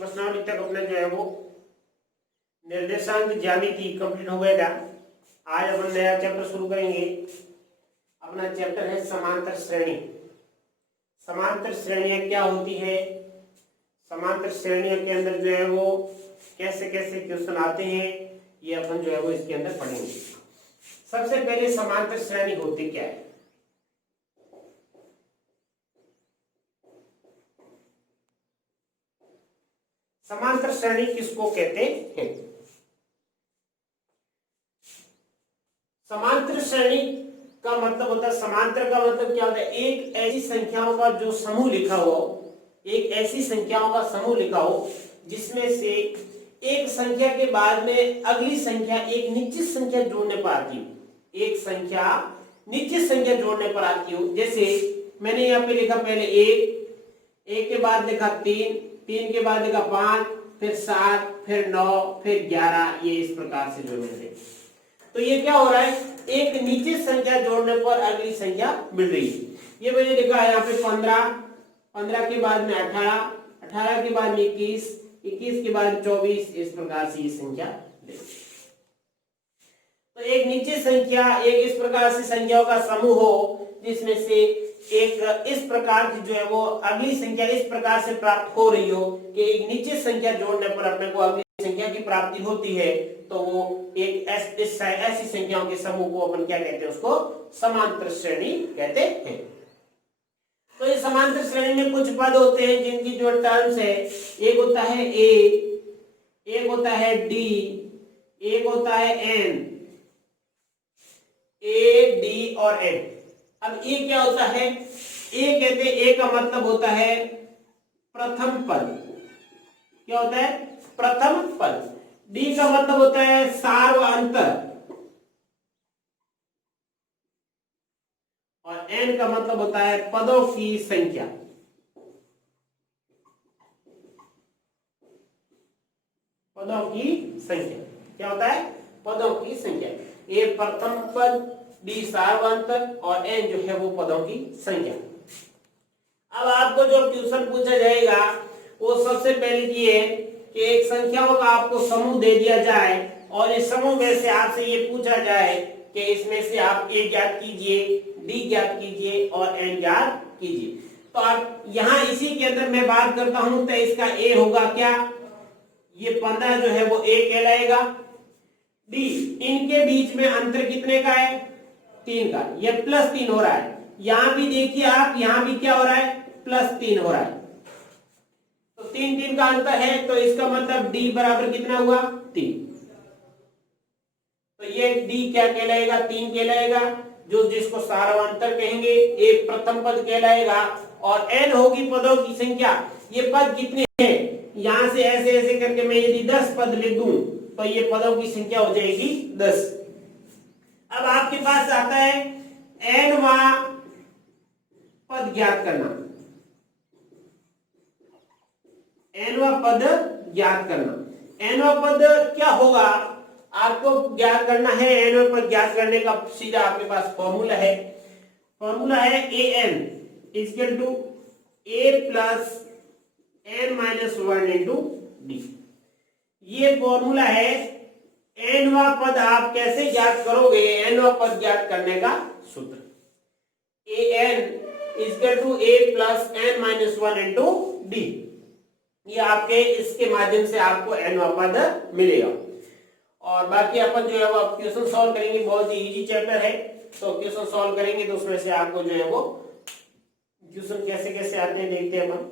प्रश्नावली तक अपना जो है वो निर्देशांक ज्यामिति कंप्लीट हो गया था। आज अपन नया चैप्टर शुरू करेंगे। अपना चैप्टर है समांतर श्रेणी। समांतर श्रेणियां क्या होती है, समांतर श्रेणियों के अंदर जो है वो कैसे कैसे क्वेश्चन आते हैं, ये अपन जो है वो इसके अंदर पढ़ेंगे। सबसे पहले समांतर श्रेणी होती क्या है। समांतर श्रेणी किसको कहते हैं? समांतर श्रेणी का मतलब होता है, समांतर का मतलब क्या होता है, एक ऐसी संख्याओं का जो समूह लिखा हो, एक ऐसी संख्याओं का समूह लिखा हो जिसमें से एक संख्या के बाद में अगली संख्या एक निश्चित संख्या जोड़ने पर आती हो। एक संख्या निश्चित संख्या जोड़ने पर आती हो। जैसे मैंने यहाँ पे लिखा पहले एक के बाद लिखा तीन के बाद लिखा 5, फिर 7, फिर 9, फिर 11, ये इस प्रकार से जोड़ने से तो ये क्या हो रहा है, एक निश्चित संख्या जोड़ने पर अगली संख्या मिल रही है। ये मैंने लिखा है यहाँ पे 15 के बाद में 18 के बाद में 21 के बाद 24, इस प्रकार से ये संख्या ले। तो एक निश्चित संख्या, एक इस प्रकार से संख्याओं का समूह हो जिसमें से एक इस प्रकार की जो है वो अगली संख्या इस प्रकार से प्राप्त हो रही हो कि एक निश्चित संख्या जोड़ने पर अपने को अगली संख्या की प्राप्ति होती है, तो वो एक ऐसी संख्याओं के समूह को अपन क्या कहते हैं, उसको समांतर श्रेणी कहते हैं। तो ये समांतर श्रेणी में कुछ पद होते हैं जिनकी जो टर्म्स है, एक होता है ए, एक होता है डी, एक होता है एन, ए डी और एन। अब ए क्या होता है, ए कहते हैं, ए का मतलब होता है प्रथम पद। क्या होता है, प्रथम पद। डी का मतलब होता है सार्वअंतर, और एन का मतलब होता है पदों की संख्या। पदों की संख्या क्या होता है, पदों की संख्या। ए प्रथम पद, डी सार्वअंतर और एन जो है वो पदों की संख्या। अब आपको जो ट्यूशन पूछा जाएगा वो सबसे पहले ये कि एक संख्याओं का आपको समूह दे दिया जाए और इस समूह में से आपसे ये पूछा जाए कि इसमें से आप ए ज्ञात कीजिए, डी ज्ञात कीजिए और एन ज्ञात कीजिए। तो आप यहाँ इसी के अंदर मैं बात करता हूं, तो इसका ए होगा क्या, ये 15 जो है वो ए कहलाएगा। डी, इनके बीच में अंतर कितने का है, 3 का, ये +3 हो रहा है। यहां भी देखिए आप, यहां भी क्या हो रहा है, +3 हो रहा है। तो 3 का अंतर है, तो इसका मतलब डी बराबर कितना हुआ, 3। तो ये डी क्या कहलाएगा, 3 कहलाएगा, जो जिसको सार्वअंतर कहेंगे। ए प्रथम पद कहलाएगा और एन होगी पदों की संख्या। ये पद कितने हैं, यहां से ऐसे ऐसे करके मैं यदि 10 पद लिख दूं तो ये पदों की संख्या हो जाएगी 10। अब आपके पास आता है एनवा पद ज्ञात करना। एनवा पद ज्ञात करना। एनवा पद क्या होगा, आपको ज्ञात करना है। एनवा पद ज्ञात करने का सीधा आपके पास फॉर्मूला है। फॉर्मूला है a n equal to a plus n minus 1 into d. ये फॉर्मूला है। एनवा पद आप कैसे ज्ञात करोगे, एनवा पद ज्ञात करने का सूत्र a n equal to a plus n minus 1 into d. ये आपके इसके माध्यम से आपको एनवा पद मिलेगा। और बाकी अपन जो है वो क्वेश्चन सॉल्व करेंगे, बहुत ही इजी चैप्टर है। तो क्वेश्चन सॉल्व करेंगे तो उसमें से आपको जो है वो क्वेश्चन कैसे कैसे आते हैं देखते हैं अपन।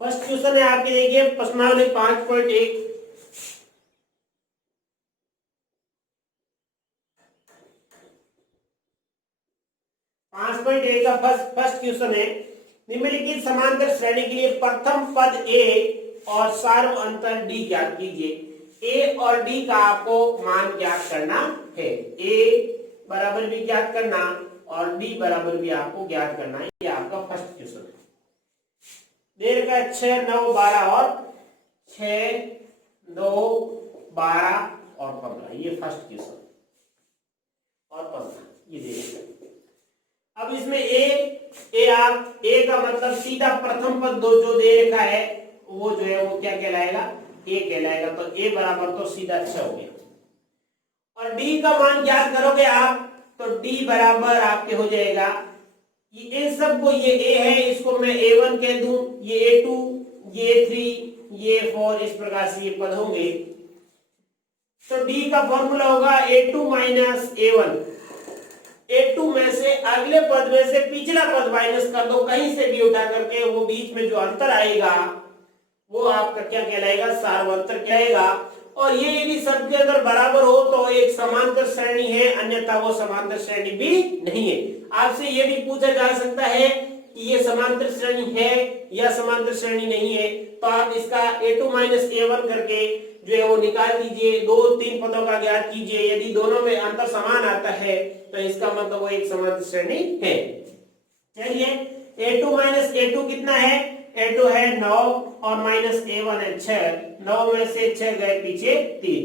फर्स्ट क्वेश्चन है आपके, देखिए प्रश्नावली 5.1। का फर्स्ट क्वेश्चन है, निम्नलिखित समांतर श्रेणी के लिए प्रथम पद ए और सार्वअंतर डी ज्ञात कीजिए। ए और डी का आपको मान ज्ञात करना है। ए बराबर भी ज्ञात करना और डी बराबर भी आपको ज्ञात करना है। ये आपका फर्स्ट क्वेश्चन है। दे रखा है 6, 9, 12 और 6, 9, 12 और 15। ये फर्स्ट क्वेश्चन और 15 ये दे रखा है। अब इसमें ए का मतलब सीधा प्रथम पद जो दे रखा है वो जो है वो क्या कहलाएगा, ए कहलाएगा। तो ए बराबर तो सीधा 6 हो गया। और डी का मान ज्ञात करोगे आप, तो डी बराबर आपके हो जाएगा, ये इन सबको, ये ए है इसको मैं A1 कह दूं, ये A2, ये A3, ये A4, इस प्रकार से ये पद होंगे। तो डी का फॉर्मूला होगा A2 माइनस A1। A2 में से अगले पद में से पिछला पद माइनस कर दो, कहीं से भी उठा करके, वो बीच में जो अंतर आएगा वो आपका क्या कहलाएगा, सार्वंतर कहलाएगा। और ये यदि सबके अंदर बराबर हो तो एक समांतर श्रेणी है, अन्यथा वो समांतर श्रेणी भी नहीं है। आपसे ये भी पूछा जा सकता है कि ये समांतर श्रेणी है या समांतर श्रेणी नहीं है, तो आप इसका A2 माइनस A1 करके जो है वो निकाल दीजिए, 2-3 पदों का ज्ञात कीजिए। यदि दोनों में अंतर समान आता है तो इसका मतलब वो एक समांतर श्रेणी है। चलिए A2 माइनस A2 कितना है, A2 है 9 और माइनस A1 है 6, 9 में से 6 गए पीछे 3,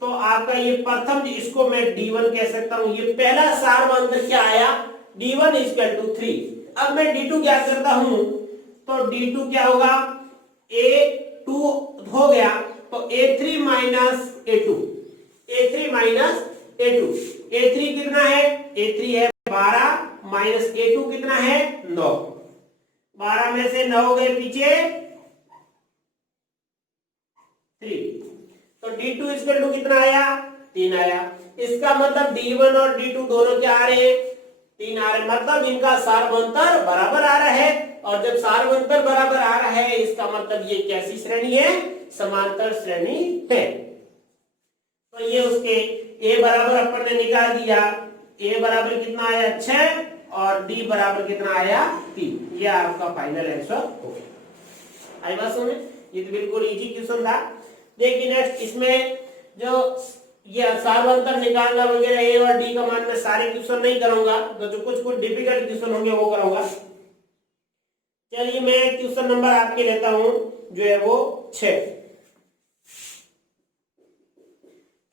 तो आपका ये प्रथम, इसको मैं D1 कह सकता हूं। ये पहला सार्वंतर क्या आया, D1 इक्वल टू 3। अब मैं D2 ज्ञात करता हूं, तो D2 क्या होगा, A2 हो गया तो A3 minus A2, A3 minus A2, A3 कितना है, A3 है 12 माइनस A2 कितना है 9, 12 में से 9 गए पीछे 3, तो D2 इक्वल टू कितना आया, 3 आया। इसका मतलब D1 और D2 दोनों क्या आ रहे हैं, 3 आ रहे, मतलब इनका सार्वंतर बराबर आ रहा है। और जब सार्वंतर बराबर आ रहा है इसका मतलब ये कैसी श्रेणी है, समांतर श्रेणी है। तो ये उसके A बराबर अपन ने निकाल दिया, A बराबर कितना आया 6 और D बराबर कितना आया 3। ये आपका फाइनल आंसर हो गया। आई बात समझ, ये तो बिल्कुल इजी क्वेश्चन था। देखिए नेक्स्ट, इसमें जो ये सार्वंतर निकालना वगैरह A और D का मान में सारे क्वेश्चन नहीं करूंगा, तो जो कुछ डिफिकल्ट क्वेश्चन होंगे वो करूंगा। चलिए मैं क्वेश्चन नंबर आपके लेता हूं जो है वो 6।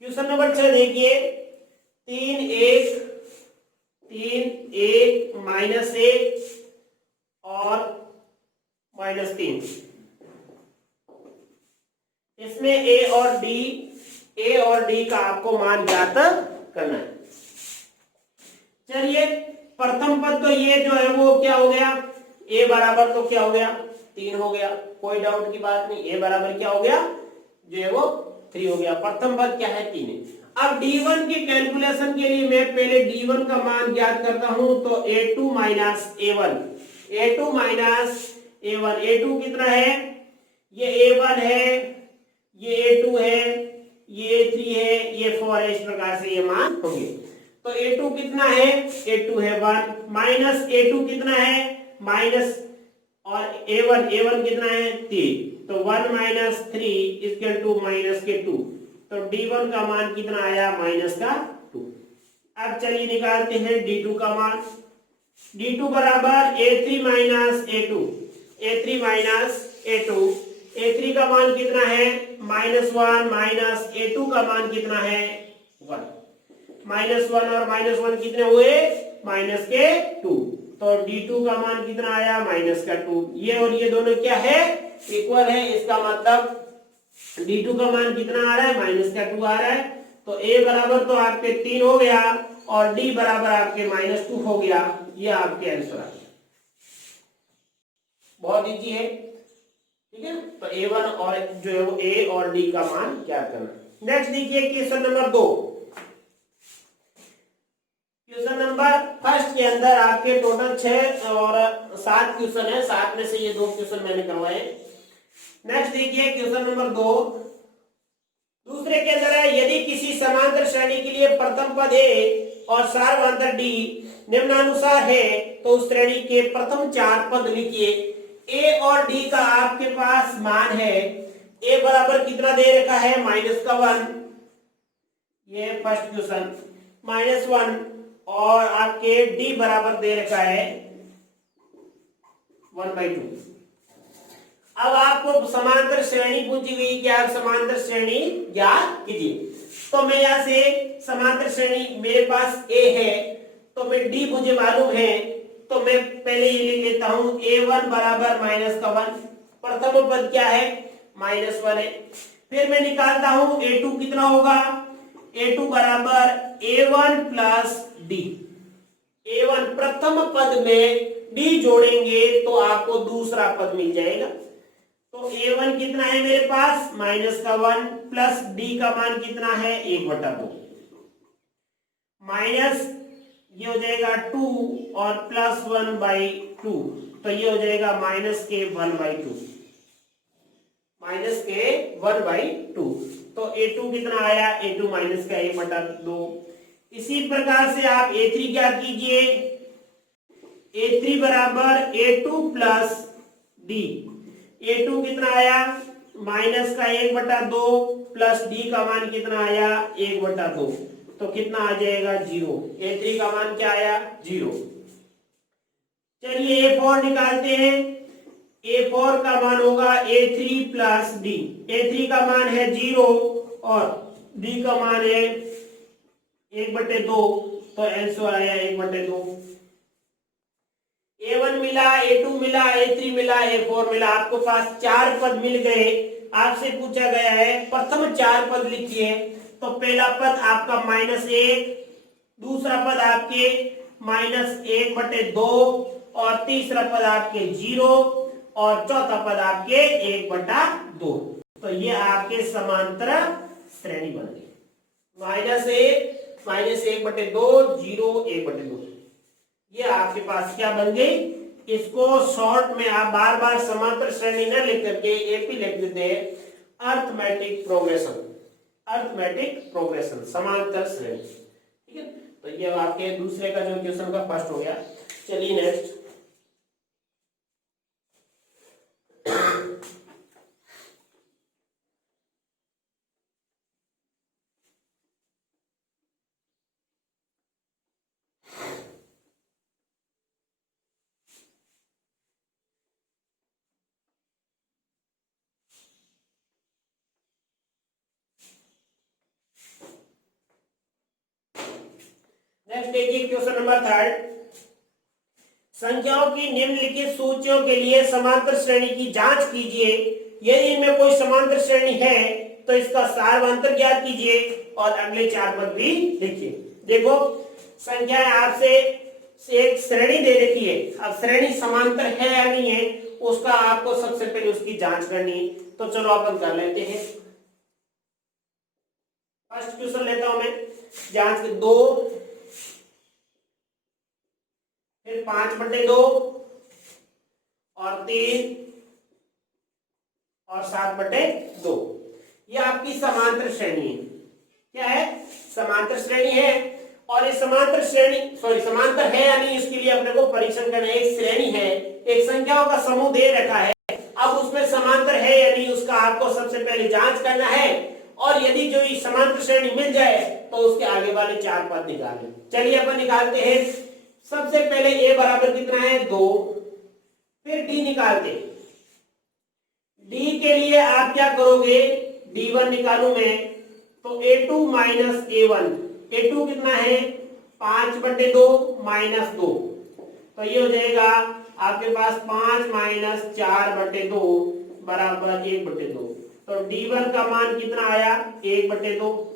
क्वेश्चन नंबर 6 देखिए, 3 1 माइनस 1 और माइनस 3, इसमें A और D का आपको मान ज्ञात करना है। चलिए प्रथम पद तो ये जो है वो क्या हो गया, A बराबर तो क्या हो गया 3 हो गया, कोई डाउट की बात नहीं। A बराबर क्या हो गया, जो है वो 3 हो गया। प्रथम पद क्या है 3 है। अब D1 की कैलकुलेशन के लिए मैं पहले D1 का मान ज्ञात करता हूं, तो A2 minus A1, A2 minus A1, A2 कितना है, ये A1 है, ये A2 है, ये A3 है, ये 4 है, इस प्रकार से ये मान होंगे। तो A2 कितना है, A2 है 1, माइनस A2 कितना है माइनस, और A1 कितना है 3, तो 1 माइनस 3 इक्वल टू माइनस के 2, तो D1 का मान कितना आया माइनस का 2। अब चलिए निकालते हैं D2 का मान। D2 बराबर A3 minus A2, A3 minus A2, A3 का मान कितना है -1 माइनस A2 का मान कितना है 1, -1 और -1 कितने हुए माइनस के 2, तो D2 का मान कितना आया माइनस का 2। ये और ये दोनों क्या है इक्वल है, इसका मतलब D2 का मान कितना आ रहा है माइनस का 2 आ रहा है। तो A बराबर तो आपके 3 हो गया और D बराबर आपके -2 हो गया। ये आपके आंसर आ गया, बहुत इजी है, ठीक है। तो A1 और जो है वो A और D का मान क्या करना। नेक्स्ट देखिए question number 2। Question number first के अंदर आपके टोटल 6 और 7 क्वेश्चन है, 7 में से ये 2 क्वेश्चन मैंने करवाए। नेक्स्ट देखिए क्वेश्चन नंबर 2, दूसरे के अंदर है, यदि किसी समांतर श्रेणी के लिए प्रथम पद A और सार्वंतर D निम्नानुसार है तो उस श्रेणी के प्रथम 4 पद लिखिए। A और D का आपके पास मान है, A बराबर कितना दे रखा है -1, ये फर्स्ट क्वेश्चन -1, और आपके D बराबर दे रखा है 1/2। अब आपको समांतर श्रेणी पूछी गई कि आप समांतर श्रेणी ज्ञात कीजिए। तो मैं यहां से समांतर श्रेणी मेरे पास ए है, तो मैं डी मुझे मालूम है, तो मैं पहले ये लिख लेता हूं a1 बराबर -1। प्रथम पद क्या है? -1 है। फिर मैं निकालता हूं a2 कितना होगा? a2 बराबर a1 प्लस डी। a1 प्रथम पद में d जोड़ेंगे तो आपको दूसरा पद मिल जाएगा। तो a1 कितना है मेरे पास? -1 प्लस d का मान कितना है? 1/2 माइनस ये हो जाएगा 2 और प्लस 1/2, तो ये हो जाएगा -1/2। तो a2 कितना आया? a2 माइनस का 1/2। इसी प्रकार से आप a3 क्या कीजिए? a3 बराबर a2 प्लस d। a2 कितना आया? माइनस का 1/2 प्लस d का मान कितना आया? 1/2, तो कितना आ जाएगा? 0। a3 का मान क्या आया? 0। चलिए a4 निकालते हैं। a4 का मान होगा a3 प्लस d। a3 का मान है 0 और d का मान है 1/2, तो आंसर आया 1/2। a1 मिला, a2 मिला, a3 मिला, a4 मिला, आपको पास 4 पद मिल गए। आपसे पूछा गया है प्रथम 4 पद लिखिए। तो पहला पद आपका -1, दूसरा पद आपके -1/2 और तीसरा पद आपके 0 और चौथा पद आपके 1/2। तो ये आपके समांतर श्रेणी बन गई। -1, -1/2, 0, 1/2। ये आपके पास क्या बन गई? इसको शॉर्ट में आप बार बार समांतर श्रेणी न लिख करके एपी लिख देते हैं, अर्थमेटिक प्रोग्रेशन। अर्थमेटिक प्रोग्रेशन समांतर श्रेणी, ठीक है। तो ये आपके दूसरे का जो क्वेश्चन का फर्स्ट हो गया। चलिए नेक्स्ट। नेक्स्ट देखिए क्वेश्चन नंबर 3। संख्याओं की निम्नलिखित सूचियों के लिए समांतर श्रेणी की जांच कीजिए। यदि इनमें कोई समांतर श्रेणी है तो इसका सार्वंतर ज्ञात कीजिए और अगले 4 पद भी लिखिए। देखो संख्याएं आपसे एक श्रेणी दे रखी है। अब श्रेणी समांतर है या नहीं है उसका आपको सबसे पहले उसकी जांच करनी है। तो चलो अपन कर लेते हैं। फर्स्ट क्वेश्चन लेता हूं मैं, जांच 2, फिर 5/2 और 3 और 7/2। ये आपकी समांतर श्रेणी है। क्या है? समांतर श्रेणी है। और ये समांतर श्रेणी समांतर है या नहीं इसके लिए अपने को परीक्षण करना है। एक श्रेणी है, एक संख्याओं का समूह दे रखा है, अब उसमें समांतर है या नहीं उसका आपको सबसे पहले जांच करना है। और यदि जो समांतर श्रेणी मिल जाए तो उसके आगे वाले 4 पद निकालें। चलिए अपन निकालते हैं। सबसे पहले a बराबर कितना है? 2। फिर d निकालते हैं। d के लिए आप क्या करोगे? d1 निकालू मैं, तो a2 माइनस a1। a2 कितना है? 5/2 -2, तो ये हो जाएगा आपके पास 5 माइनस 4/2 बराबर 1/2। तो d1 का मान कितना आया? 1/2।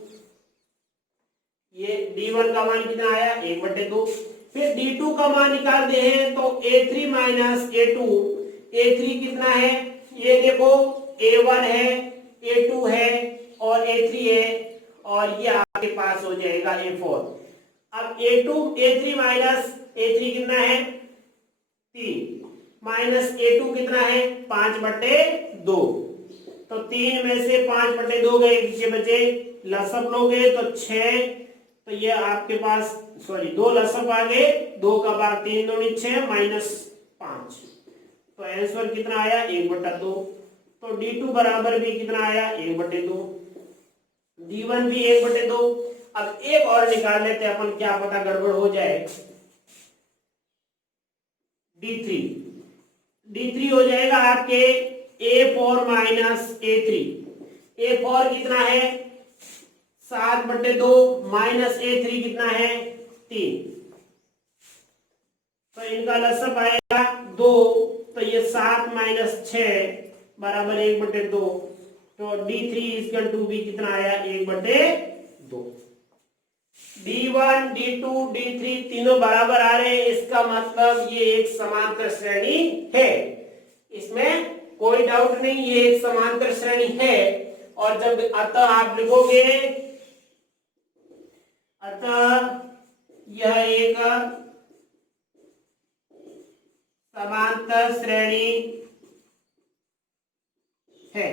ये d1 का मान कितना आया? 1/2। फिर d2 का मान निकालते हैं तो a3 माइनस a2। a3 कितना है? ये देखो a1 है, a2 है और a3 है, और ये आपके पास हो जाएगा a4। अब a3 माइनस a3 कितना है? 3 माइनस a2 कितना है? 5/2। तो 3 में से 5/2 गए, पीछे बचे लसअप लोगे तो 6, तो ये आपके पास 2 लसअप आ गए, 2 का बार 3 दूनी 6 -5, तो आंसर कितना आया? 1/2। तो d2 बराबर भी कितना आया? 1/2। d1 भी 1/2। अब एक और निकाल लेते हैं अपन, क्या पता गड़बड़ हो जाए। d3 हो जाएगा आपके A4 माइनस A3। A4 कितना है 7/2 माइनस A3 कितना है 3, तो इनका लसअप आएगा 2, तो ये 7 माइनस 6 बराबर 1/2, तो D3 इक्वल टू भी कितना आया 1/2। D1 D2 D3 तीनों बराबर आ रहे हैं, इसका मतलब ये एक समांतर श्रेणी है, इसमें कोई डाउट नहीं, ये एक समांतर श्रेणी है। और जब अतः आप लिखोगे अतः यह एक समांतर श्रेणी है,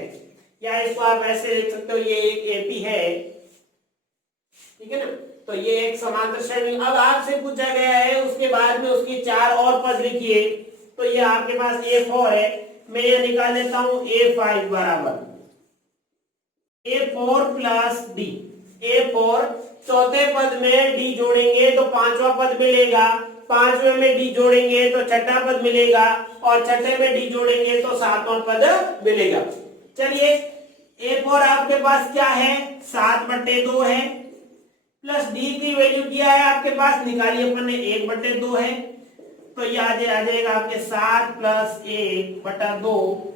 या इसको आप ऐसे लिख सकते हो, ये एक एपी है, ठीक है ना। तो ये एक समांतर श्रेणी। अब आपसे पूछा गया है उसके बाद में उसकी 4 और पद लिखिए, तो ये आपके पास A4 है, मैं ये निकाल लेता हूं A5 बराबर A4 प्लस D। A4 चौथे पद में D जोड़ेंगे तो पांचवा पद मिलेगा, पांचवे में D जोड़ेंगे तो छठा पद मिलेगा, और छठे में D जोड़ेंगे तो सातवां पद मिलेगा। चलिए A4 आपके पास क्या है 7/2 है, प्लस D की वैल्यू क्या है आपके पास निकालिए, अपन ने 1/2 है, तो ये आ जाएगा आपके 7 प्लस 1/2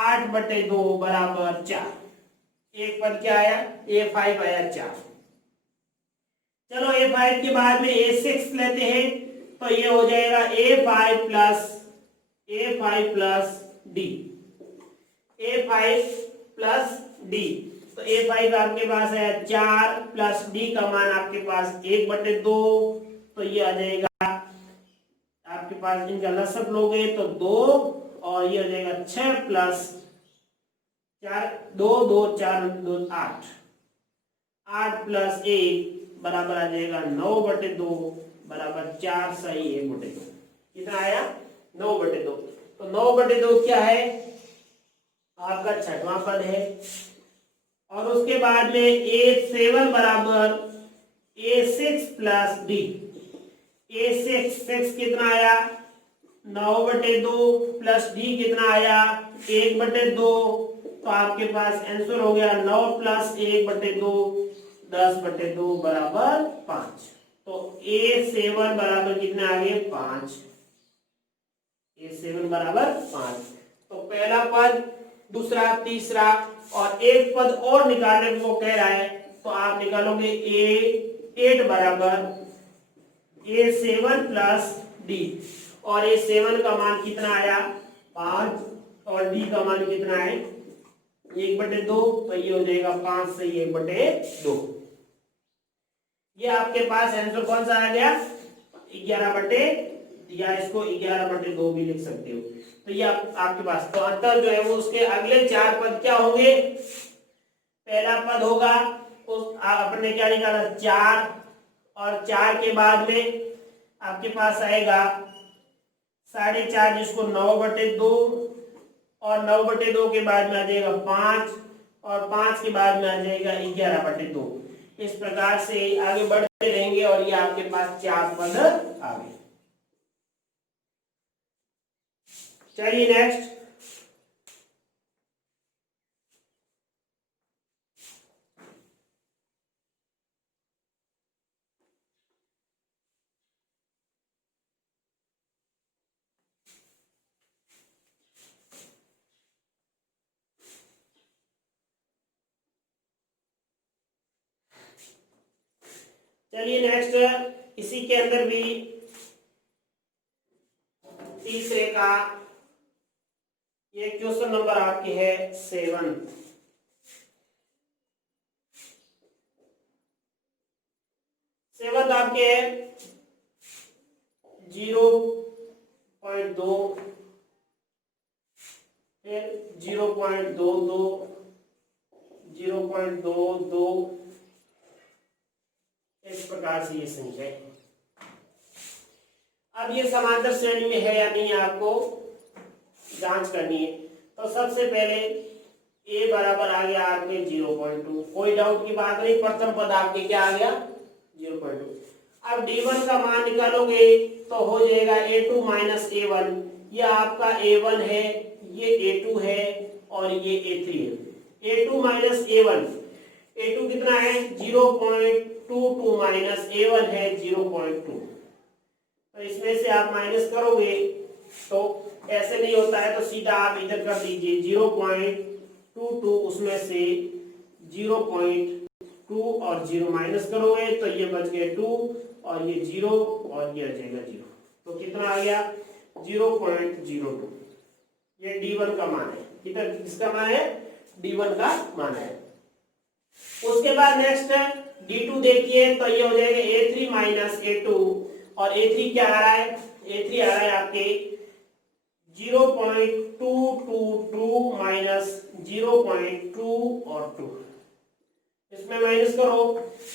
8/2 बराबर 4। एक पद क्या आया A5 आया 4। चलो A5 के बाद में A6 लेते हैं, तो ये हो जाएगा A5 plus D, A5 plus D, तो A5 आपके पास है 4 प्लस D का मान आपके पास 1/2, तो ये आ जाएगा आपके पास, इनका लसअप लोगे तो 2, और ये आ जाएगा 6 प्लस 4 2 2 4 2 8, 8 प्लस 1 बराबर आ जाएगा 9/2 बराबर 4 सही 1/2। कितना आया 9/2। तो 9/2 क्या है आपका छठवां पद है। और उसके बाद में A7 बराबर A6 प्लस D। A6 कितना आया 9/2 प्लस D कितना आया 1/2, तो आपके पास आंसर हो गया 9 प्लस 1/2 10/2 बराबर 5। तो A7 बराबर कितना आ गए 5, A7 बराबर 5। तो पहला पद, दूसरा, तीसरा और एक पद और निकालने को कह रहा है, तो आप निकालोगे A8 बराबर A7 प्लस D, और A7 का मान कितना आया 5, और D का मान कितना है 1/2, तो ये हो जाएगा 5 से 1/2। ये आपके पास आंसर कौन सा आ गया 11/, या इसको 11/2 भी लिख सकते हो। तो ये आपके पास, तो अंतर जो है वो उसके अगले 4 पद क्या होंगे। पहला पद होगा उस आपने क्या निकाला 4, और 4 के बाद में आपके पास आएगा 4.5 जिसको 9/2, और 9/2 के बाद में आ जाएगा 5, और 5 के बाद में आ जाएगा 11/2। इस प्रकार से आगे बढ़ते रहेंगे, और ये आपके पास 4 पद आ गए। चलिए नेक्स्ट, इसी के अंदर भी तीसरे का ये क्वेश्चन नंबर आपके है 7। आपके है 0.2, फिर 0.22, 0.22, इस प्रकार से ये संख्या है। अब ये समांतर श्रेणी में है या नहीं आपको जांच करनी है। तो सबसे पहले A बराबर आ गया आपके 0.2, कोई डाउट की बात नहीं, प्रथम पद आपके क्या आ गया 0.2। अब D1 का मान निकालोगे तो हो जाएगा A2 माइनस A1, ये आपका A1 है, ये A2 है, और ये A3 है। A2 माइनस A1, A2 कितना है 0.22 माइनस A1 है 0.2। तो इसमें से आप माइनस करोगे तो ऐसे नहीं होता है, तो सीधा आप इधर कर दीजिए 0.22, उसमें से 0.2 और 0 माइनस करोगे तो ये बच गए 2 और ये 0 और ये आ जाएगा 0। तो कितना आ गया 0.02। ये D1 का मान है। कितना किसका मान है D1 का मान है। उसके बाद नेक्स्ट है D2 देखिए, तो ये हो जाएगा A3 माइनस A2 और A3 क्या आ रहा है, A3 आ रहा है आपके 0.222 माइनस 0.2 और 2, इसमें माइनस करो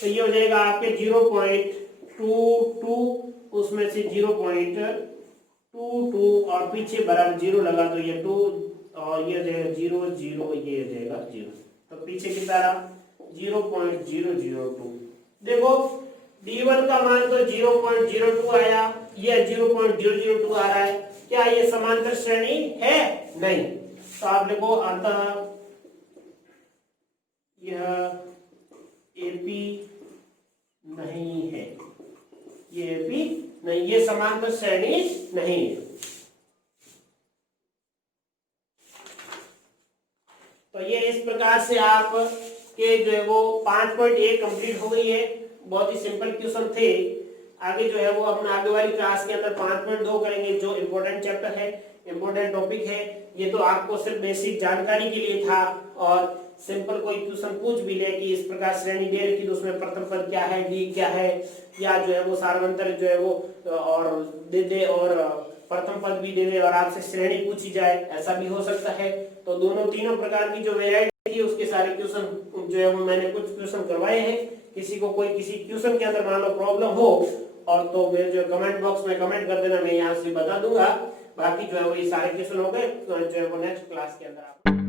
तो ये हो जाएगा आपके 0.22, उसमें से 0.22 और पीछे बराबर 0 लगा तो ये 2 और ये हो जाएगा 0 0, ये हो जाएगा 0। तो पीछे कितना रहा 0.002। देखो D1 का मान तो 0.02 आया, ये 0.002 आ रहा है। क्या ये समांतर श्रेणी है? नहीं। तो आप देखो अतः यह AP नहीं है, ये AP नहीं, ये समांतर श्रेणी नहीं है। तो ये इस प्रकार से आप के जो है वो 5.1 कंप्लीट हो गई है। बहुत ही सिंपल क्वेश्चन थे। आगे जो है वो अपना आगे वाली क्लास के अंदर 5.2 करेंगे, जो इम्पोर्टेंट चैप्टर है, इम्पोर्टेंट टॉपिक है। ये तो आपको सिर्फ बेसिक जानकारी के लिए था, और सिंपल कोई क्वेश्चन पूछ भी ले कि इस प्रकार श्रेणी दे रखी तो उसमें प्रथम पद क्या है, डी क्या है, या जो है वो सार्वंतर जो है वो और दे दे और प्रथम पद भी दे दे और आपसे श्रेणी पूछी जाए, ऐसा भी हो सकता है। तो दोनों तीनों प्रकार की जो वैरायटी थी उसके सारे क्वेश्चन जो है वो मैंने कुछ क्वेश्चन करवाए हैं। किसी को कोई किसी क्वेश्चन के अंदर मान लो प्रॉब्लम हो और तो मेरे जो कमेंट बॉक्स में कमेंट कर देना, मैं यहाँ से बता दूंगा। बाकी जो है वो ये सारे क्वेश्चन हो गए, तो जो है वो नेक्स्ट क्लास के अंदर आप